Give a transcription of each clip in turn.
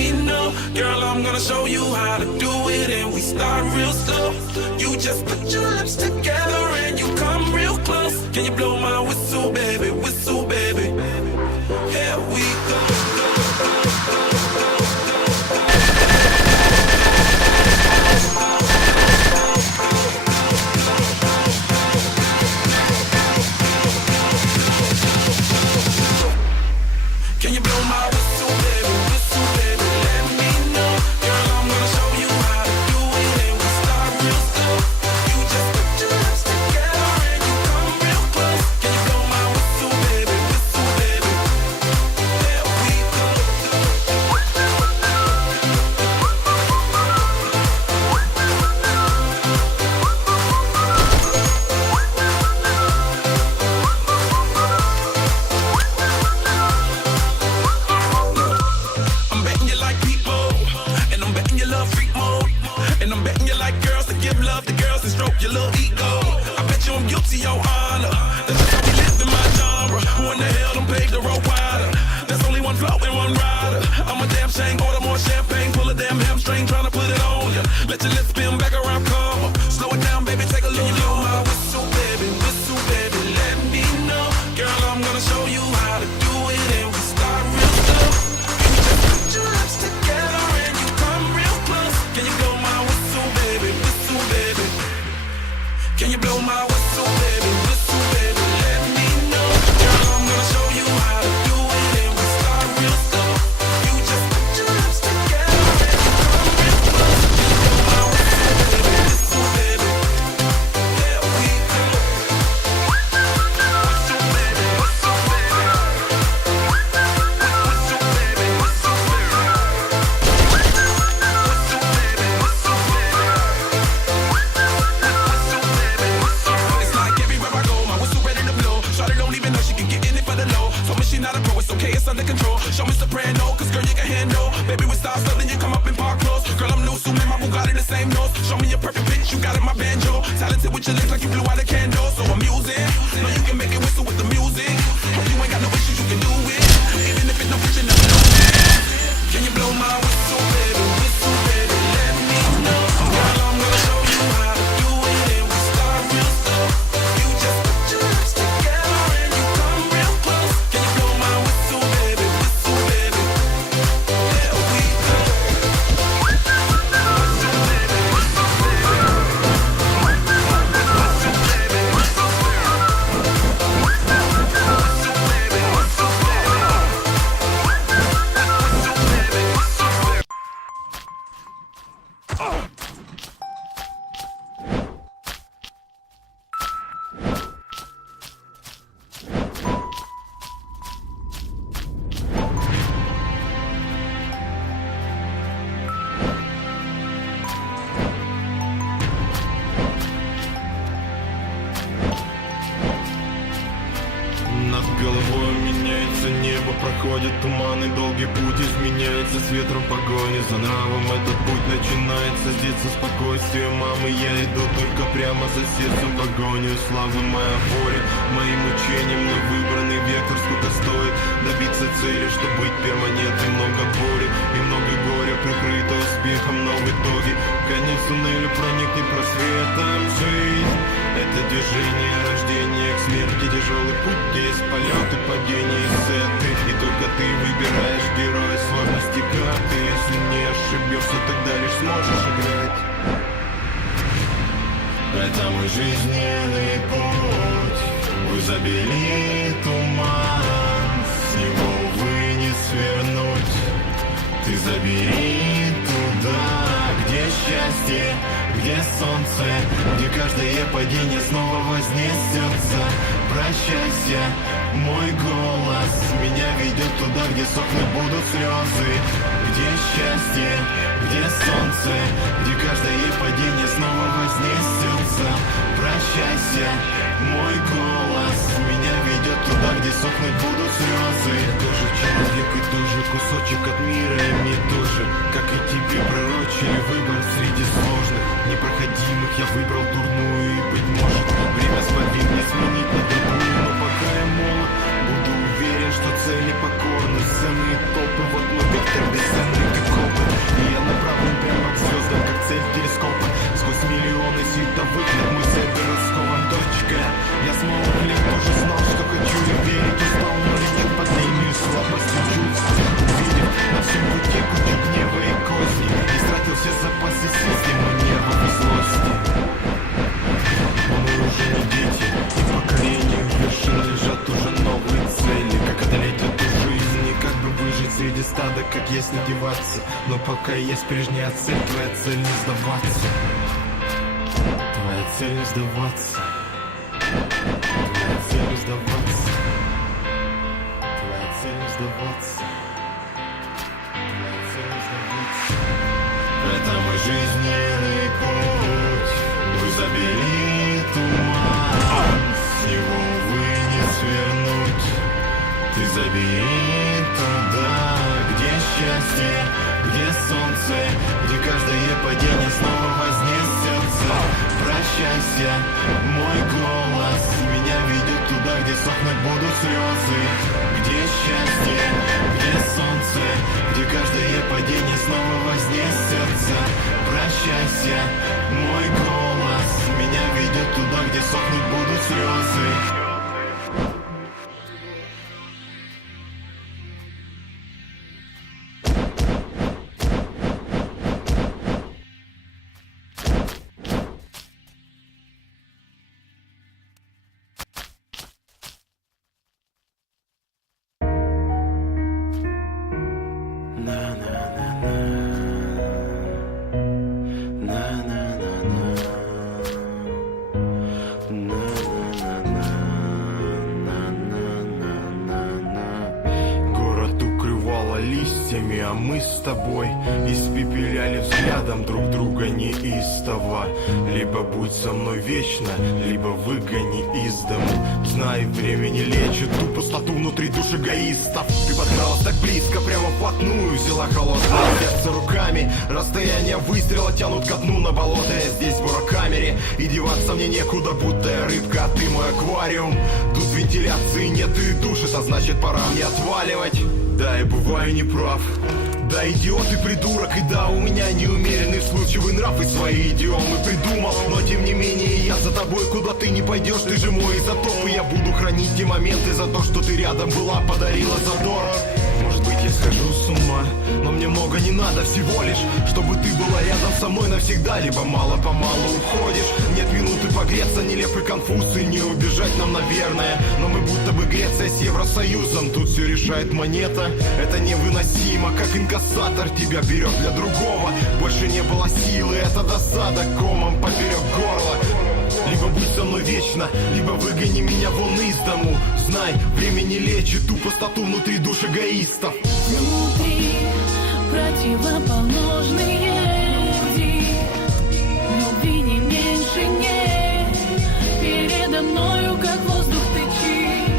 me know. Girl, I'm gonna show you how to do it, and we start real slow. You just put your lips together and you come real close. Can you blow my whistle, baby? Whistle, baby. Here we go. Can you blow my whistle, baby? Whistle, baby, let me know. Girl, I'm gonna show you how to do it, and we start real slow. You just put your lips together and you come real close. Can you blow my whistle, baby? Whistle, baby. There we go. I'm betting you like people, and I'm betting you love freak mode, and I'm betting you like girls to give love to girls and stroke your little ego. I bet you I'm guilty, your honor. That's just how we live in my genre. Who in the hell done paved the road wider? There's only one float and one rider. I'm a damn shame, order more champagne, pull a damn hamstring, tryna put it on ya. Let your lips spin back around, come on. Slow it down, baby, take a look. Blow my whistle, baby, let me know. Girl, I'm gonna show you how to do it, and we start real slow. Put your lips together and you come real close. Can you blow my whistle, baby? Whistle, baby. Can you blow my whistle, baby? Whistle, baby, let me know. Girl, I'm gonna show you how to do it, and we start real slow. You just put your lips together and you come real close. Can you blow my whistle, baby? Whistle, baby. There we go. Whistle, baby. Whistle, baby. Whistle, baby. Whistle, baby. It's like everywhere I go, my whistle ready to blow. Shawty don't even know she can get in it for the low. Told me she not a pro, it's okay, it's under control. Show me soprano, cause girl you can handle. Baby with style, so then you come up in park clothes. Girl I'm new, so man, my Bugatti the same nose. Show me a perfect pitch, you got it, my banjo. Talented with your lips like you blew out a candle. So amusing, know you can make it whistle with the music. Hope you ain't got no issues, you can do it. Even if it's no bitch, you never know it. Can you blow my whistle, baby? Whistle, baby, let me know. Girl, I'm gonna show you how to do it, and we start real slow. You just put your lips together and you come real close. Can you blow my whistle, baby? Whistle, baby. There we go. Whistle, baby. Whistle, baby. Whistle, baby. Whistle, baby. Whistle, baby. Над головой меняется небо, проходит туман и долгий путь изменяется с ветром погони за нравом. Этот путь начинается здесь со спокойствия мамы. Я иду только прямо за сердцем в погоню славы. Моя воля, моим учением, мой выбранный вектор. Сколько стоит добиться цели, чтобы быть перманентным. Много боли и много горя, прикрыто успехом, но в итоге конец туннеля проникнет просветом. Жизнь — это движение, рождение к смерти, тяжелый путь, есть полеты, падения и сеты. И только ты выбираешь героя сложности карты. Если не ошибешься, тогда лишь сможешь играть. Это мой жизненный путь, вы забери туман, с него, увы, не свернуть. Ты забери туда, где счастье, где солнце, где каждое падение снова вознесется. Прощайся, мой голос меня ведет туда, где сохнуть будут слезы. Где счастье, где солнце, где каждое падение снова вознесется. Прощайся, мой голос меня ведет туда, где сохнуть будут слезы. Я тоже человек и тоже кусочек от мира, и мне тоже, как и тебе, пророчили выбор среди сложных, непроходимых. Я выбрал дурную, и, быть может, время сподвигнет сменить на другую. Но пока я молод, буду уверен, что цели покорны. Самые топы, вот мой вектор бесценный, как пока есть прежняя цель. Твоя цель не сдаваться. Твоя цель не сдаваться. Твоя цель не сдаваться. Твоя цель не сдаваться. Твоя цель не сдаваться. Это мой жизненный путь. Вы забери туман, с него увы не свернуть. Ты забери туда, где счастье, где солнце, где каждое падение снова вознесется. Прощайся, мой голос меня ведет туда, где сохнуть будут слезы. Где счастье, где солнце, где каждое падение снова вознесется. Прощайся, мой голос меня ведет туда, где сохнуть будут слезы. А мы с тобой испепеляли взглядом друг друга неистово. Либо будь со мной вечно, либо выгони из дому. Знай, время не лечит ту пустоту внутри душ эгоистов. Ты подкралась так близко, прямо вплотную, взяла холодное сердце руками. Расстояние выстрела тянут ко дну на болото. Я здесь в бурокамере, и деваться мне некуда, будто я рыбка, а ты мой аквариум. Тут вентиляции нет и душ, это значит пора мне отваливать. Да, я бываю неправ. Да, идиот и придурок, и да, у меня неумеренный вспыльчивый нрав и свои идиомы придумал. Но тем не менее я за тобой, куда ты не пойдешь, ты же мой изотоп. И я буду хранить те моменты за то, что ты рядом была, подарила задор. Может быть, я схожу с ума, но мне много не надо, всего лишь чтобы ты была рядом со мной навсегда. Либо мало-помалу уходишь. Нет минуты погреться, нелепый конфуз и не убежать нам, наверное. Но мы будто бы Греция с Евросоюзом, тут все решает монета. Это невыносимо, как инкассатор тебя берет для другого. Больше не было силы, это досада комом поперек горла. Либо будь со мной вечно, либо выгони меня вон из дому. Знай, время не лечит ту пустоту внутри душ эгоистов. Внутри противоположные люди. Любви не меньше нет. Передо мною, как воздух, ты чист.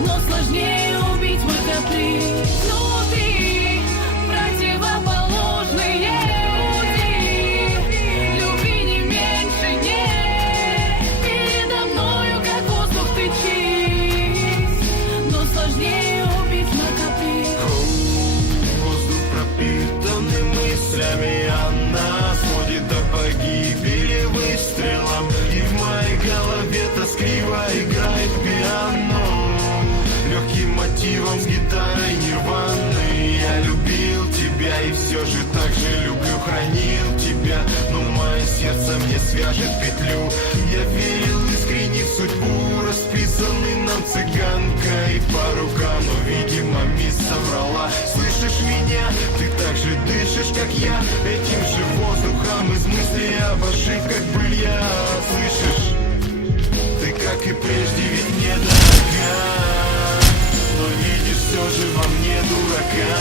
Но сложнее убить мой каприз. Внутри противоположные люди. Любви не меньше нет. Передо мною, как воздух, ты чист. Но сложнее убить мой каприз. Воздух пропитанный мыслями о нас сводит до погибели выстрелом. И в моей голове тоскливо играет пиано легким мотивом с гитарой Нирваны. Я любил тебя и все же так же люблю, хранил тебя. Но мое сердце мне свяжет петлю. Я верил искренне в судьбу, расписанный нам цыганкой по рукам. Но, видимо, мисс соврала. Слышишь меня? Ты так же дышишь, как я, этим же воздухом из мыслей об ошибках былья. Слышишь? Ты, как и прежде, ведь не дорога, но видишь все же во мне дурака.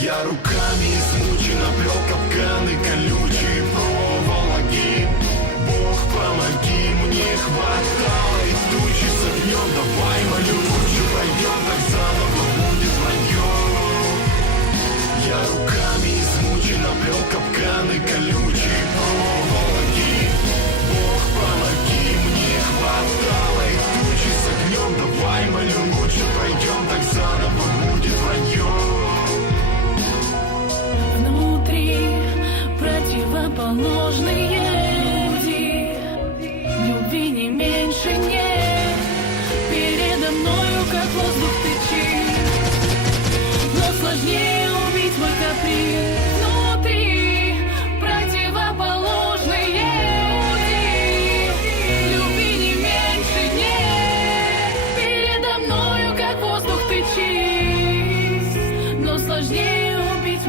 Я руками измучен, оплел капканы колючие проволоки. Бог, помоги, мне хватало и тучи с огнем. Давай мою лучше пройдем, так заново будет вранье. Я руками измучен, оплел капканы колючие проволоки. Бог, помоги, мне хватало и тучи с огнем. Давай мою лучше пройдем, так заново будет вранье. Внутри противоположные люди. Любви не меньше нет. Передо мною, как воздух, ты чист. Но сложнее убить мой каприз. Внутри противоположные люди. Любви не меньше нет. Передо мною, как воздух, ты чист. Но сложнее убить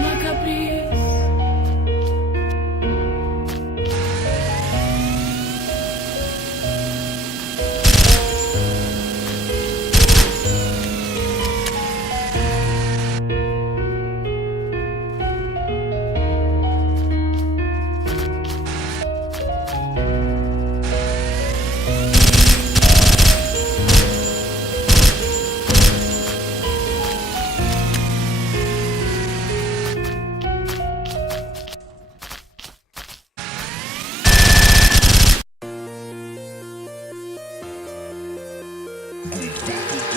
Good vibes.